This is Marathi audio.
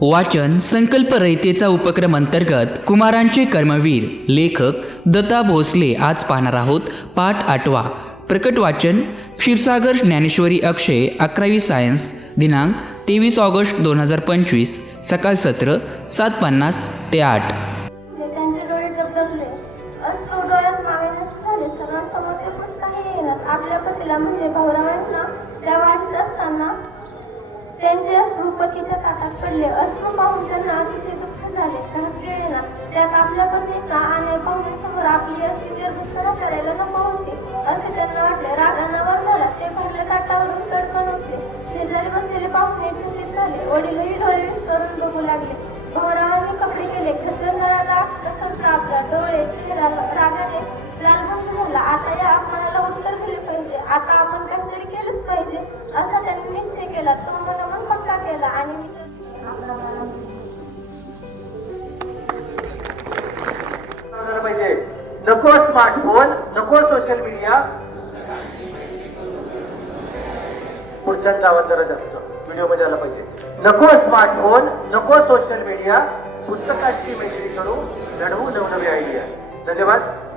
वाचन संकल्प रयतेचा उपक्रम अंतर्गत कुमारांचे कर्मवीर लेखक दत्ता भोसले आज पाहणार आहोत. पाठ 8वा. प्रकट वाचन क्षीरसागर ज्ञानेश्वरी अक्षय 11वी सायन्स दिनांक 23 ऑगस्ट 2025 सकाळ सत्र 7:50 ते 8. आपल्या पतीला म्हणजे भाऊरावांना त्या वाचत असताना त्यांचे अश्रू पतीच्या ताटात पडले. अश्रू पाहून त्यांना अतिशय दुःख झाले. सहज गेले ना त्यात आपल्या पत्नींना आणि पाहुण्यांसमोर आपली अशी निर्दुःखता करायला नको होती असे त्यांना वाटले. रागाने वर झाला. ते भरले ताटावरून तडकन उठले. शेजारी बसलेले पाहुणे चिंतित झाले. वडीलही डोळे विस्तारून बघू लागले. भाऊरावांनी कपडे केले. घसरणारा तसंच आपला डोळे चेहरा रागाने लालबंद झाला. आता या अपमानाला उत्तर दिले पाहिजे. आता आपण काहीतरी केलंच पाहिजे असा त्यांनी निश्चय केला. तो मनोमन पक्का केला आणि नको स्मार्टफोन, नको सोशल मीडिया. पुढच्या आवाज जरा जास्त व्हिडिओ मध्ये आला पाहिजे. नको स्मार्टफोन, नको सोशल मीडिया. पुस्तकाची मैत्री करू, लढवू नवनवी आयडिया. धन्यवाद.